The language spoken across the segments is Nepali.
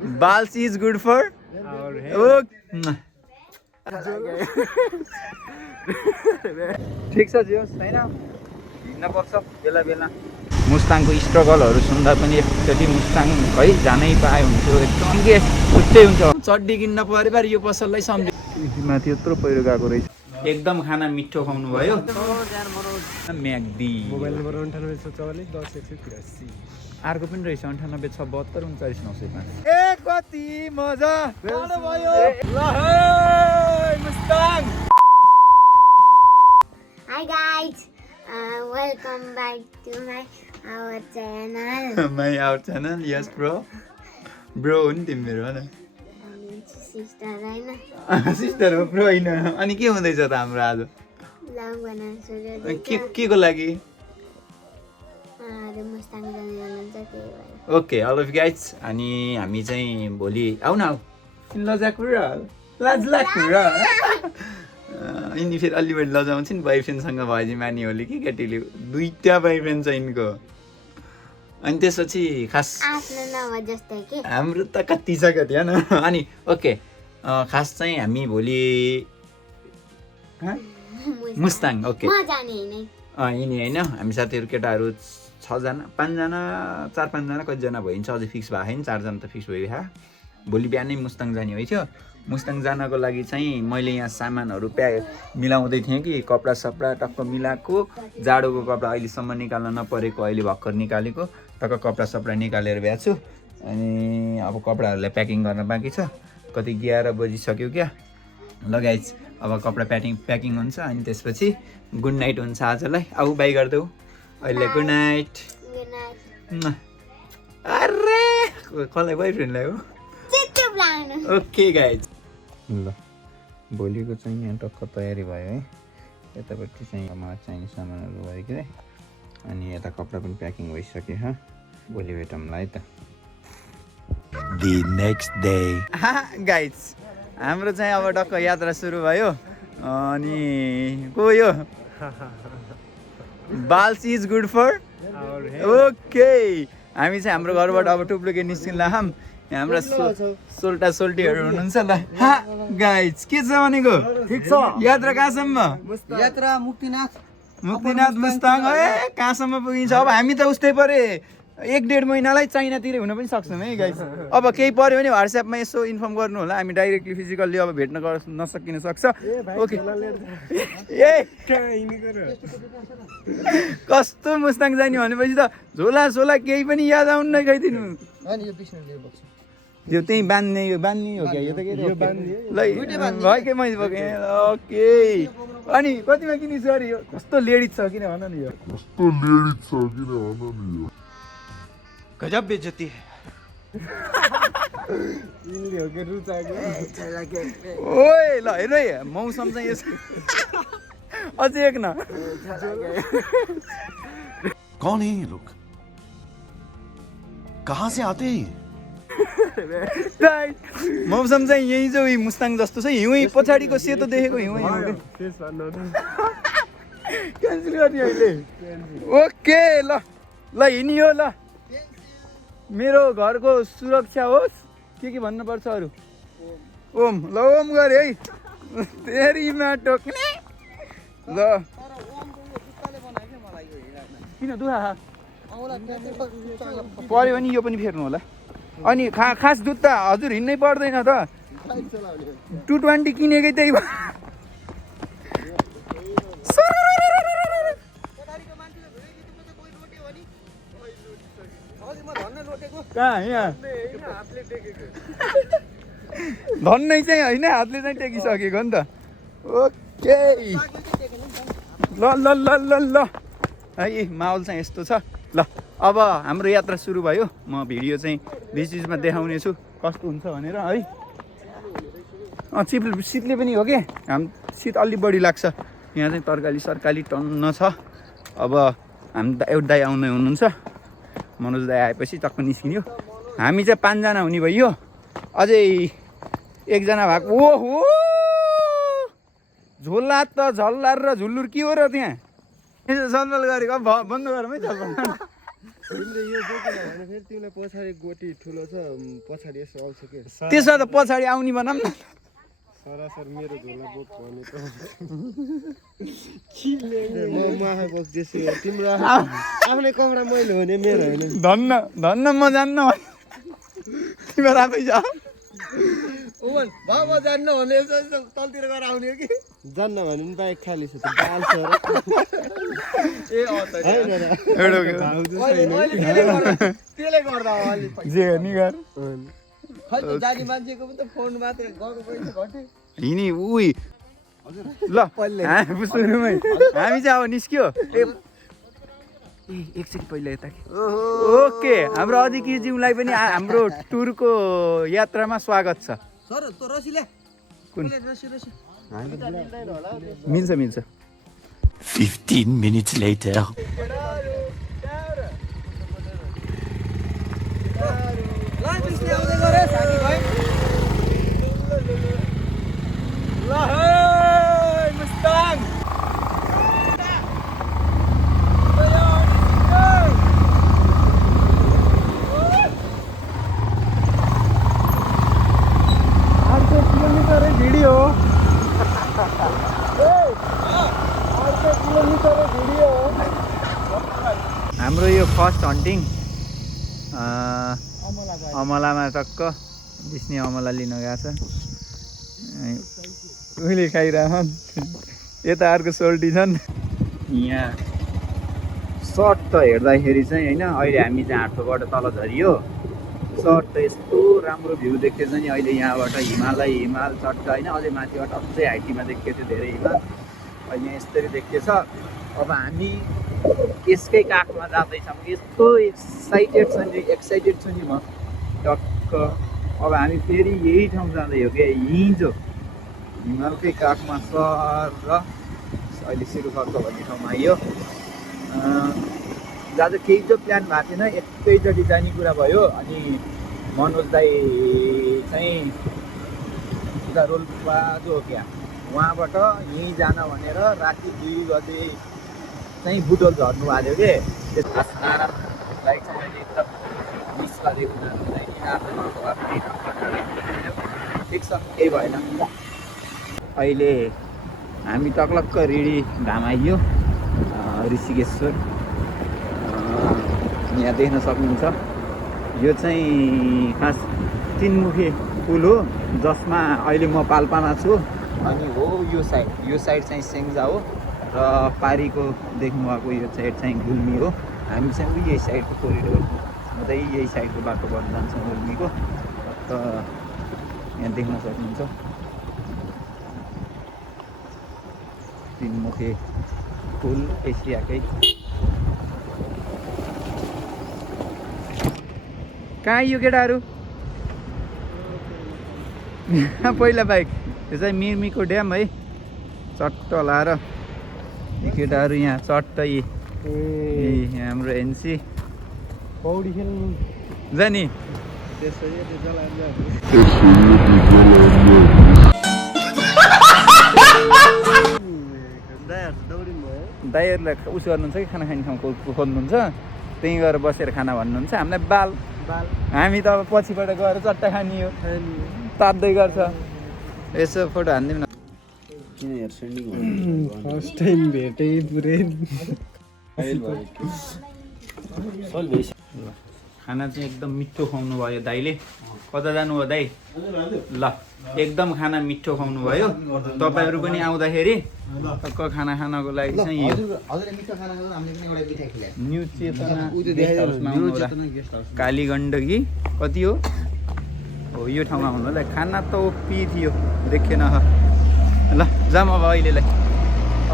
Balls is good for our head. ठिक छ जे होस् हैन हिँड्न पर्छ बेला बेला मुस्ताङको स्ट्रगलहरू सुन्दा पनि एकचोटि मुस्ताङ है जानै पाए हुन्थ्यो एकदम के छुट्टै हुन्छ चड्डी किन्न पऱ्यो बार यो पसललाई सम्झे माथि यत्रो पहिरो गएको रहेछ एकदम खाना मिठो खुवाउनु भयो म्याग्दी मोबाइल नम्बर 984410 अर्को पनि रहेछ 9867394905 ए कति मजा भयो ल हे Mustang Hi guys, welcome back to our channel. our channel, yes bro. Bro हो नि तिमी मेरो होइन Sister होइन सिस्टर हो ब्रो होइन अनि के हुँदैछ त हाम्रो आज vlog बनाउन सुरु के को लागि मुस्ताङ जाने हुनुहुन्छ त्यही भएर ओके अल अफ गाइज अनि हामी चाहिँ भोलि आऊ न लजाएको र लाज लाग्नु र यिनी फेरि अलि बढी लजाउँछ नि बोयफ्रेन्डसँग भएपछि मानिहरूले के केटीले दुईटा बोयफ्रेन्ड छ यिनको अनि त्यसपछि खास आफ्नो नभए जस्तै के हाम्रो त कति छ कति होइन अनि ओके खास चाहिँ हामी भोलि मुस्ताङ ओके म जाने हैन यिनी होइन हामी साथीहरू केटाहरू 6जना 5जना 4-5जना कतिजना भइन्छ अझै फिक्स भएको छैन 4जना त फिक्स भयो भोलि बिहानै मुस्ताङ जाने होइ थियो मुस्ताङ जानको लागि चाहिँ मैले यहाँ सामानहरू मिलाउँदै थिएँ कि कपडा सपडा टक्क मिलाएको जाडोको कपडा अहिलेसम्म निकाल्न नपरेको अहिले भर्खर निकालेको टक्क कपडा सपडा निकालेर भ्याएको छु अनि अब कपडाहरूलाई प्याकिङ गर्न बाँकी छ कति 11 बजिसक्यो क्या लगाइज अब कपडा प्याकिङ हुन्छ अनि त्यसपछि गुड नाइट हुन्छ आजलाई आऊ बाई गरिदेऊ अहिले गुड नाइट अरे कसलाई बोयफ्रेन्डलाई हो ओके गाइज ल भोलिको चाहिँ यहाँ टक्क तयारी भयो है यतापट्टि चाहिँ मलाई चाहिने सामानहरू भयो कि अनि यता कपडा पनि प्याकिङ भइसक्यो ह भोलि भेटौँला है त The next day गाइज हाम्रो चाहिँ अब टक्क यात्रा सुरु भयो अनि को यो balls is good for our head. Okay हामी चाहिँ हाम्रो घरबाट अब टुप्लुके निस्किँदा हाम्रा सोल्टा सोल्टीहरू हुनुहुन्छ ल गाइज के छ भनेको ठिक छ यात्रा कहाँसम्म यात्रा मुक्तिनाथ मुस्ताङ ए कहाँसम्म पुगिन्छ अब हामी त उस्तै परे 1-1.5 महिनालाई चाइनातिर हुन पनि सक्छौँ है गाइज अब केही पर्यो भने व्हाट्सएपमा यसो इन्फर्म गर्नु होला हामी डाइरेक्टली फिजिकल्ली अब भेट्न नसकिन सक्छ ओके ए कस्तो मुस्ताङ जाने भनेपछि त झोला सोला केही पनि याद आउनु नै खाइदिनु यो त्यही बान्ने हो क्या यो त के ल भयो के मैले बोकेँ ओके अनि कतिमा किनिस् अरे यो कस्तो लेडिज छ किन भन नि यो गजब बेइज्जती है ओए ल हेर है मौसम चाहिँ यस अझै एक न कौन है ये लोग कहाँ से आते हैं मौसम चाहिँ यही छ उही मुस्ताङ जस्तो छ हिउँ पछाडिको सेतो देखेको हिउँ क्यान्सल गर्ने अहिले ओके ल हिँडियो ल मेरो घरको सुरक्षा होस् के भन्नुपर्छ अरू ओम ल ओम गरे है तेरीमा टोक्ने ल किन दुखा पर्यो भने यो पनि फेर्नु होला अनि खास जुत्ता हजुर हिँड्नै पर्दैन त 220 किनेकै त्यही भयो कहाँ यहाँ धन्नै चाहिँ होइन हातले चाहिँ टेकिसकेको नि त ओके ल ल ल ल ल है माहौल चाहिँ यस्तो छ ल अब हाम्रो यात्रा सुरु भयो म भिडियो चाहिँ बिचमा देखाउने छु कस्तो हुन्छ भनेर है शीतले पनि हो कि शीत अलि बढी लाग्छ यहाँ चाहिँ तरकारी सरकारी टन्न छ अब हामी एउटा दाइ आउने हुनुहुन्छ मनोज दाइ आएपछि टक्क निस्किन्यो हामी चाहिँ 5 जना हुने भइयो अझै एकजना भएको ओहो झोला त झल्लार र झुल्लुर के हो र त्यहाँ झलमल गरेको बन्द गरौँ है झलमल तिमीले यो बोकेन भने फेरि तिमीलाई पछाडि गोटी ठुलो छ पछाडि यसो आउँछ के त्यसो त पछाडि आउने भनौँ न सरासर मेरो झोला बोक भने त म आफै बोक्दैछु तिम्रो आफ्नै कपडा मैले हो नि मेरो होइन धन्न म जान्न तिमीहरू आफै जा ओमन बाबा जान्न भने यसो तलतिर गएर आउने हो कि जान्न भने पनि बाइक खाली छ त बाल छ ए त्यसले गर्दा अलि जे नि गर खै त जाने मान्छेको पनि त फोन मात्र गएको पैसा घट्यो हिँडी उही ल सुरुमै हामी चाहिँ अब निस्क्यो एकचोटि पहिला यता ओके हाम्रो अधिकृतज्यूलाई पनि हाम्रो टुरको यात्रामा स्वागत छ सर त रसी ल्या कुन रसी मिल्छ 15 minutes later. हाम्रो यो फर्स्ट हन्टिङ अमलामा टक्क जिस्ने अमला लिन गएको छ उहिले खाइरहन् यता अर्को सोल्टी छन् यहाँ सर्ट त हेर्दाखेरि चाहिँ होइन अहिले हामी चाहिँ हाटोबाट तल झरियो सर्ट त यस्तो राम्रो भ्यू देख्दैछ नि अहिले यहाँबाट हिमाल चट्ट होइन अझै माथिबाट अझै हाइटीमा देखेको थियो धेरै हिमाल अहिले यहाँ यसरी देखिएछ अब हामी यसकै काखमा जाँदैछौँ यस्तो एक्साइटेड छु नि म टक्क अब हामी फेरि यही ठाउँ जाँदै हो क्या हिजो हिमालकै काखमा सर र अहिले सिरुखर्क भन्ने ठाउँमा आइयो जहाँ केही त प्लान भएको थिएन एकैचोटि जाने कुरा भयो अनि मनोज दाई चाहिँ उता रोल्पा जो हो क्या उहाँबाट यहीँ जान भनेर राति 2 बजे चाहिँ बुटोल झर्नु भएको थियो कि लाइक चाहिँ मैले एकदम मिस गरेको ठिक छ केही भएन अहिले हामी टक्लक्क रिडी घाम आइयो ऋषिकेश्वर यहाँ देख्न सक्नुहुन्छ यो चाहिँ खास 3 मुखे पुल हो जसमा अहिले म पाल्पामा छु अनि हो यो साइड चाहिँ सेङ्जा हो र पारीको देख्नुभएको यो साइड चाहिँ गुल्मी हो हामी चाहिँ यही साइडको कोरिडोर हुँदै यही साइडको बाटोबाट जान्छौँ गुल्मीको त यहाँ देख्न सक्नुहुन्छ 3 मुखे पुल एसियाकै कहाँ यो केटाहरू पहिला बाइक यो चाहिँ मिर्मीको ड्याम है चट्ट लाएर केटाहरू यहाँ चट्टै हाम्रो एनसी पौडी खेल्नु जाने दाइहरूलाई उस गर्नुहुन्छ कि खाना खाने ठाउँ खोज्नुहुन्छ त्यहीँ गएर बसेर खाना भन्नुहुन्छ हामीलाई बाल हामी त अब पछिबाट गएर चट्टा खाने हो तात्दै गर्छ यसो फोटो हानिदिउँ न फर्स्ट टाइम भेटे पुरै खाना चाहिँ एकदम मिठो खुवाउनु भयो दाइले कता जानुभयो दाइ ल एकदम खाना मिठो खुवाउनु भयो तपाईँहरू पनि आउँदाखेरि टक्क खाना खानको लागि चाहिँ न्यू चेतना गेस्ट हाउसमा आउनु होला कालीगण्डकी कति हो यो ठाउँमा आउनु होला खाना त ओपी थियो देखेन ल जाम अब अहिलेलाई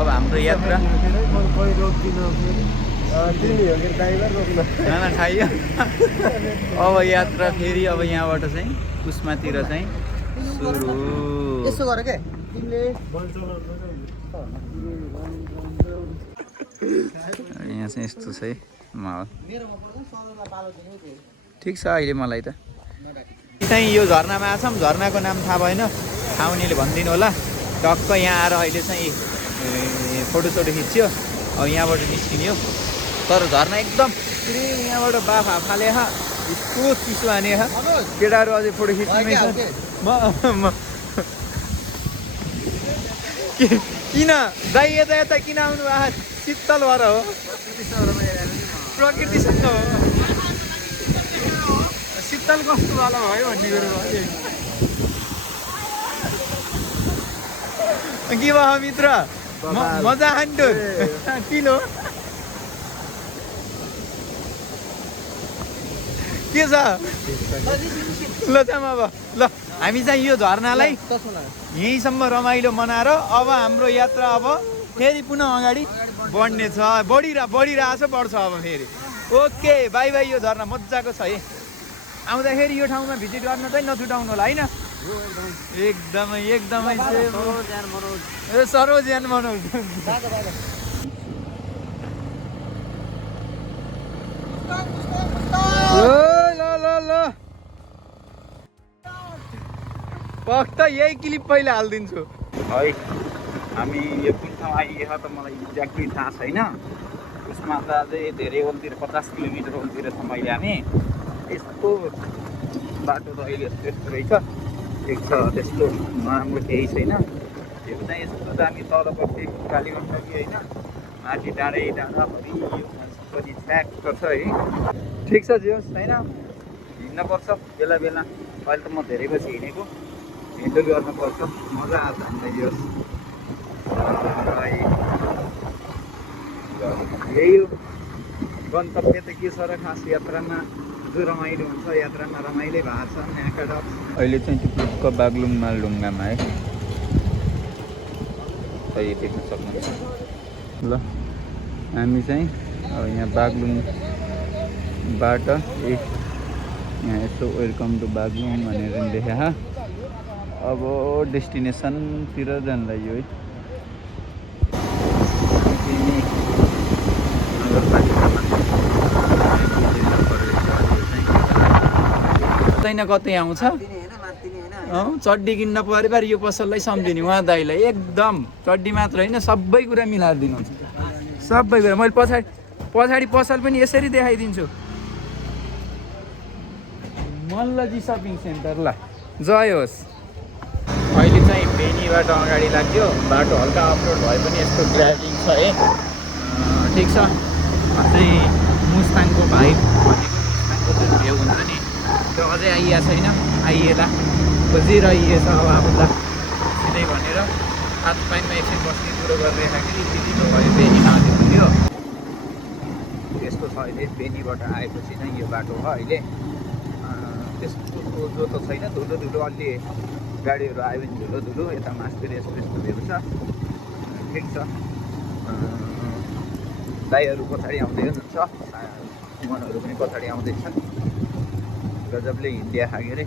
अब हाम्रो यात्रा खाना खाइयो अब यात्रा फेरि अब यहाँबाट चाहिँ कुस्मातिर चाहिँ सुरु यहाँ चाहिँ यस्तो छ है माहौल ठिक छ अहिले मलाई त चाहिँ यो झरनामा आछौँ झरनाको नाम थाहा भएन आउनेले भनिदिनु होला टक्क यहाँ आएर अहिले चाहिँ फोटोसोटो खिच्यो अब यहाँबाट निस्किने हो तर झर्ना एकदम पुरै यहाँबाट बाफ हाफाले यस्तो चिसो हाने केटाहरू अझै फोटो खिच्नुमै छ किन दाइ यता किन आउनु शीतल भएर हो प्रकृतिसँग हो शीतल कस्तो वाला भयो भन्ने कुरो भयो के भयो मित्र मजा हान्डो किलो के छ ल जाम अब ल हामी चाहिँ यो झरनालाई यहीँसम्म रमाइलो मनाएर अब हाम्रो यात्रा अब फेरि पुनः अगाडि बढ्ने छ बढिरहेछ बढ्छ अब फेरि ओके बाई बाई यो झरना मजाको छ है आउँदाखेरि यो ठाउँमा भिजिट गर्न चाहिँ नछुटाउनु होला होइन एकदमै सरोज्यान मनोज ल फक्त यही क्लिप पहिला हालिदिन्छु है हामी यो कुन ठाउँ आइए त मलाई एक्ज्याक्टली थाहा छैन उसमा त अझै धेरै ओलतिर 50 किलोमिटर ओलतिर छ मैले हामी यस्तो बाटो त अहिले यस्तो रहेछ एक छ त्यस्तो नराम्रो केही छैन यो चाहिँ यस्तो दामी तलपट्टि कालीगढ कि होइन माथि डाँडै डाँडाभरि यो मान्छेपछि ठ्याक्क छ है ठिक छ जे होस् होइन हिँड्नुपर्छ बेला बेला अहिले त म धेरै पछि हिँडेको हिँड्दै गर्नुपर्छ मजा आउँछ हामीलाई यो यही हो गन्तव्य त के छ र खास यात्रामा जो रमाइलो हुन्छ यात्रामा रमाइलो भएको छ यहाँका अहिले चाहिँ टुप्लुक्क बागलुङ मालढुङ्गामा है सही देख्न सक्नुहुन्छ ल हामी चाहिँ अब यहाँ बागलुङबाट यहाँ यसो वेलकम टु बागलुङ भनेर देखा अब डेस्टिनेसनतिर जानलाई यो है छैन कतै आउँछ चड्डी किन्न पऱ्यो बार यो पसललाई सम्झिने उहाँ दाइलाई एकदम चड्डी मात्र होइन सबै कुरा मिलाएर दिनुहुन्छ सबै कुरा मैले पछाडि पसल पनि यसरी देखाइदिन्छु मल्लजी सपिङ सेन्टर ल जय होस् अहिले चाहिँ बेनीबाट अगाडि लाग्यो बाटो हल्का अफरोड भए पनि यस्तो ग्राभिङ छ है ठिक छ अझै मुस्ताङको भाइब भनेको मुस्ताङको जुन भ्यू हुन्छ नि त्यो अझै आइएको छैन आइएला खोजिरहिएछ अब आफूलाई सिधै भनेर हात पाइनमा एकछिन बस्ने कुरो गरिरहेको दिदीको भयो बेनी नजिक त्यस्तो छ अहिले बेनीबाट आएपछि चाहिँ यो बाटो हो अहिले त्यस्तो जो त छैन धुलो अलि गाडीहरू आयो भने धुलो यता मासतिर यस्तो भ्यू छ ठिक छ दाइहरू पछाडि आउँदै हुनुहुन्छ मनहरू पनि पछाडि आउँदैछन् गजबले हिँडिया खागे रे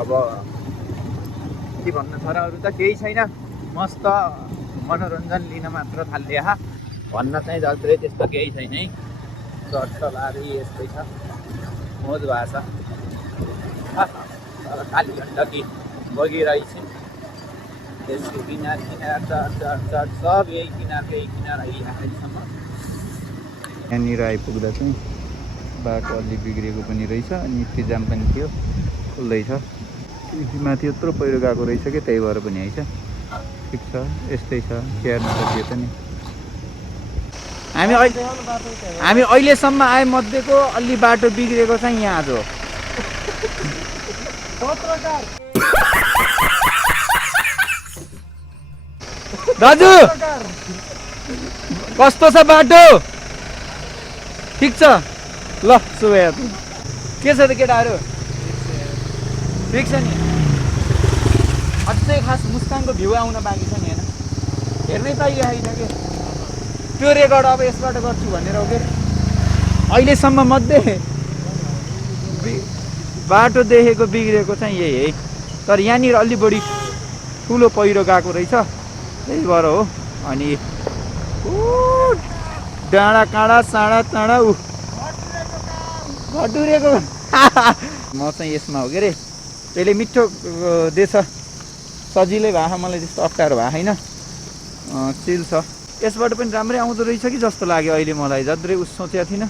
अब के भन्नु छ र अरू त केही छैन मस्त मनोरञ्जन लिन मात्र थाल्दिया भन्न चाहिँ जत्रै त्यस्तो केही छैन है चट्टलारी यस्तै छ मोज भएको छ खाली गण्डकी बगिरहेछ त्यसको किनार चट सब यही किनारको यही किनार आइसम्म यहाँनिर आइपुग्दा चाहिँ बाटो अलि बिग्रेको पनि रहेछ अनि जाम पनि थियो खुल्दैछ माथि यत्रो पहिरो गएको रहेछ कि त्यही भएर पनि आइछ ठिक छ यस्तै छ स्याहार्न सकियो त नि हामी अहिलेसम्म आए मध्येको अलि बाटो बिग्रेको चाहिँ यहाँ आज हो दाजु कस्तो छ बाटो ठिक छ ल सुभया के छ त केटाहरू ठिक छ नि अझै खास मुस्ताङको भ्यू आउन बाँकी छ नि होइन हेर्नै पाइरहेको छैन कि त्यो रेकर्ड अब यसबाट गर्छु भनेर हो कि अहिलेसम्म मध्ये बाटो देखेको बिग्रेको चाहिँ यही है तर यहाँनिर अलि बढी ठुलो पहिरो गएको रहेछ त्यही भएर हो अनि डाँडा काँडा साँडा चाँडा घटुरेको म चाहिँ यसमा हो के अरे त्यसले मिठो दिएछ सजिलै भएको मलाई त्यस्तो अप्ठ्यारो भएको छैन चिल छ यसबाट पनि राम्रै आउँदो रहेछ कि जस्तो लाग्यो अहिले मलाई, जत्रै उस सोचेको थिइनँ।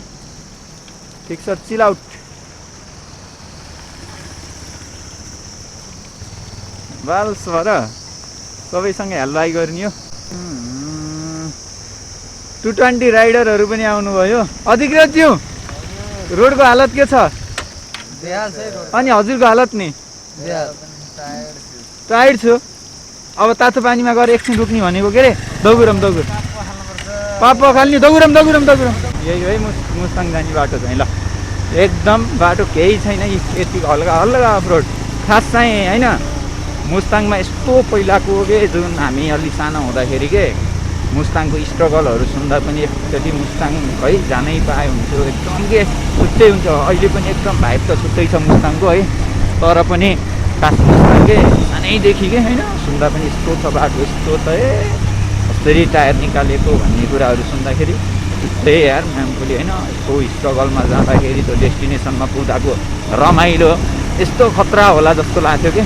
ठिक छ, चिल आउट। बाल्स भएर सबैसँग हेल्लाइ गर्ने हो। 220 राइडरहरू पनि आउनुभयो। अधिकृतज्यू, रोडको हालत के छ? अनि हजुरको हालत नि? टायर्ड छु। अब तातो पानीमा गएर एकछिन रुक्ने भनेको के अरे? दगुरम पापा खाल्ने, दगुरम। यही है मुस्ताङ जाने बाटो चाहिँ। ल एकदम बाटो केही छैन, यति हल्का अफरोड। खास चाहिँ होइन, मुस्ताङमा यस्तो पहिलाको के जुन हामी अलि सानो हुँदाखेरि के मुस्ताङको स्ट्रगलहरू सुन्दा पनि एकचोटि मुस्ताङ है जानै पाए हुन्थ्यो। एकदम के छुट्टै हुन्छ। अहिले पनि एकदम भाइब त छुट्टै छ मुस्ताङको है, तर पनि खास मुस्ताङ के सानैदेखि के होइन सुन्दा पनि यस्तो छ बाटो, यस्तो छ कसरी टायर निकालेको भन्ने कुराहरू सुन्दाखेरि त्यस्तै यार म्यामकोले होइन यस्तो स्ट्रगलमा जाँदाखेरि त्यो डेस्टिनेसनमा पुग्दाको रमाइलो यस्तो खतरा होला जस्तो लाग्थ्यो कि।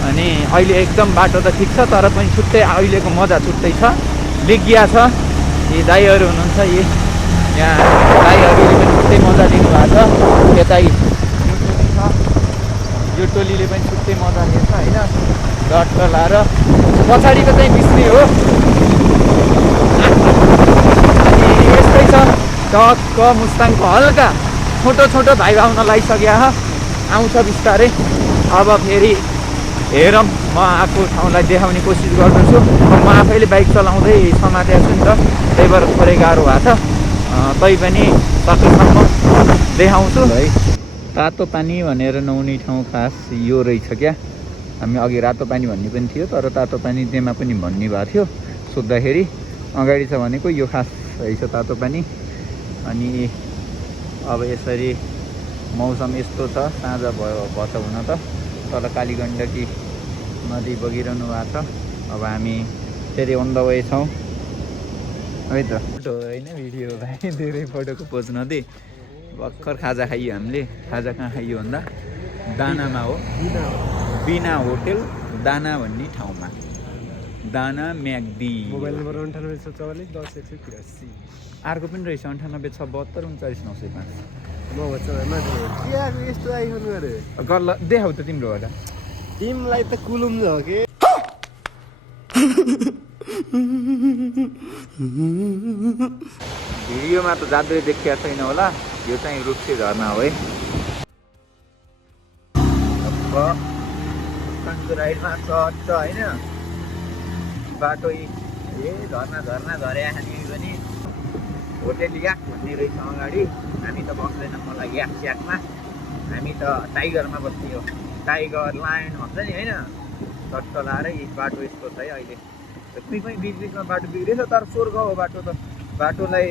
अनि अहिले एकदम बाटो त ठिक छ, तर पनि छुट्टै अहिलेको मजा छुट्टै छ। लिगिया छ, यी दाईहरू हुनुहुन्छ, यहाँ दाईहरूले पनि छुट्टै मजा लिनुभएको छ। यता यो टोलीले पनि छुट्टै मजा लिएछ होइन, डट लाएर। पछाडिको चाहिँ बिस्ने हो। अनि यस्तै छ टक्क मुस्ताङको हल्का छोटो भाइ आउन लागिसक्यो, आउँछ बिस्तारै। अब फेरि हेरौँ, म आएको ठाउँलाई देखाउने कोसिस गर्दछु। म आफैले बाइक चलाउँदै समातेको छु नि त, त्यही भएर थोरै गाह्रो भएको छ। तैपनि सकेसम्म देखाउँछु है। तातो पानी भनेर नहुने ठाउँ खास यो रहेछ क्या। हामी अघि रातो पानी भन्ने पनि थियो, तर तातो पानी त्यहीमा पनि भन्ने भएको थियो सोद्धाखेरि। अगाडि छ भनेको यो खास रहेछ तातो पानी। अनि अब यसरी मौसम यस्तो छ, साँझ भएछ हुन त, तल कालीगण्डकी नदी बगिरहनु भएको छ। अब हामी फेरि अन द वे छौँ है त। फोटो होइन भिडियो भाइ, धेरै फोटोको पोज नदिए। भर्खर खाजा खाइयो हामीले। खाजा कहाँ खाइयो भन्दा दानामा हो, बिना होटेल दाना भन्ने ठाउँमा। दाना म्याग्दी। मोबाइल नम्बर 984410 अर्को पनि रहेछ 9867249905। म यस्तो आइफोन गरे गल्ल देखाउ त तिम्रो होला। तिमीलाई त कुलुम छ के। भिडियोमा त जाँदै देखिया छैन होला, यो चाहिँ रुप्से झरना हो है। राइडमा चढ्छ होइन बाटो, झर्ना झरे हामी पनि। होटेल याक भन्ने रहेछ अगाडि, हामी त बस्दैनौँ होला याक स्याकमा, हामी त टाइगरमा बस्ने हो। टाइगर लायन भन्छ नि होइन, चट्ट लाएर यी बाटो यस्तो छ है अहिले। पनि बिचमा बाटो बिग्रेछ, तर स्वर्ग हो बाटो त। बाटोलाई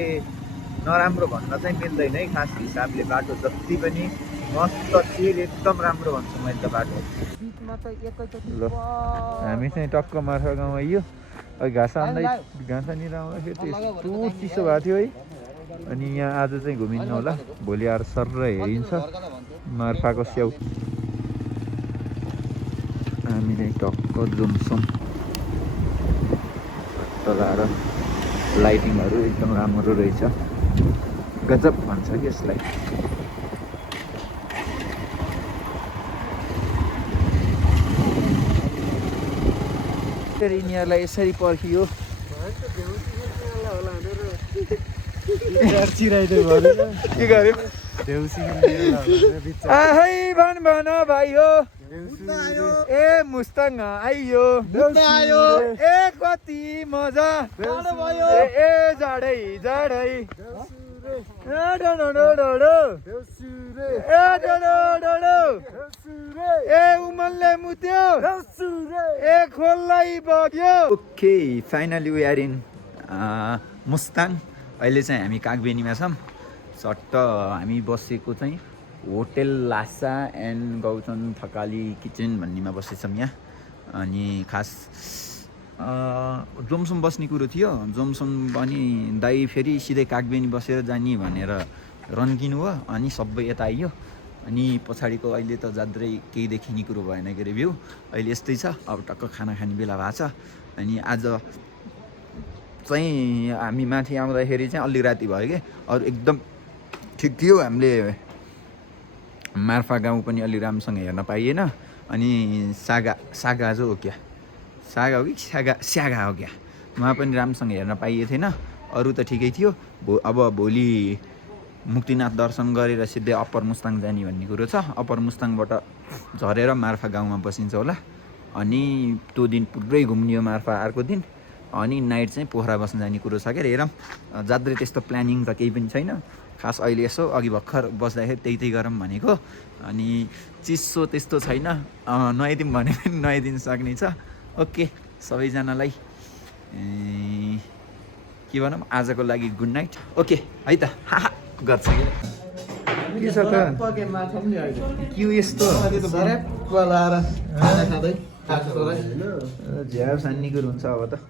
नराम्रो भन्न चाहिँ मिल्दैन है खास हिसाबले। बाटो जति पनि मस्त चिल एकदम राम्रो भन्छु मैले त बाटो। ल हामी चाहिँ टक्क मार्फा गाउँ आइयो। घाँस निर आउँदाखेरि त यस्तो चिसो भएको थियो है। अनि यहाँ आज चाहिँ घुमिन्न होला, भोलि आएर सर हेरिन्छ मार्फाको स्याउ। हामी चाहिँ टक्क जुम्छौँ तलाएर। लाइटिङहरू एकदम राम्रो रहेछ, गजब भन्छ कि यसलाई। यिनीहरूलाई यसरी पर्खियो। के गर्यो भन भाइ हो। ए मुस्ताङ आइयो, ए कति मजा भयो, ए जाडै ए उमलले मुत्यो, ए खोल्लै बग्यो। Okay, finally we are in Mustang. अहिले चाहिँ हामी कागबेनीमा छौँ। चट्ट हामी बसेको चाहिँ hotel Lhasa and Gauchan Thakali kitchen भन्नेमा बसेछौँ यहाँ। अनि खास जोमसोम बस्ने कुरो थियो। जोमसोम पनि दाइ फेरि सिधै कागबेनी बसेर जाने भनेर रन्किनु हो, अनि सबै यता आइयो। अनि पछाडिको अहिले त जात्रै केही देखिने कुरो भएन के अरे भ्यू। अहिले यस्तै छ। अब टक्क खाना खाने बेला भएको छ। अनि आज चाहिँ हामी माथि आउँदाखेरि चाहिँ अलि राति भयो कि अरू एकदम ठिक थियो। हामीले मार्फा गाउँ पनि अलि राम्रोसँग हेर्न पाइएन। अनि सागा जो हो क्या, सागा हो कि स्यागा हो क्या, उहाँ पनि राम्रोसँग हेर्न पाइएको थिएन। अरू त ठिकै थियो। अब भोलि मुक्तिनाथ दर्शन गरेर सिधै अप्पर मुस्ताङ जाने भन्ने कुरो छ। अप्पर मुस्ताङबाट झरेर मार्फा गाउँमा बसिन्छ होला। अनि त्यो दिन पुरै घुम्ने मार्फा अर्को दिन। अनि नाइट चाहिँ पोखरा बस्न जाने कुरो छ क्या। हेरौँ, जात्रै त्यस्तो प्लानिङ त केही पनि छैन खास। अहिले यसो अघि भर्खर बस्दाखेरि त्यही गरौँ भनेको। अनि चिसो त्यस्तो छैन, नुहाइदिउँ भने पनि नुहाइदिन सक्ने छ। ओके, सबैजनालाई के भनौँ, आजको लागि गुड नाइट। ओके है त, गर्छ के छ त के यस्तो झ्याउ सान्ने कुरो हुन्छ अब त।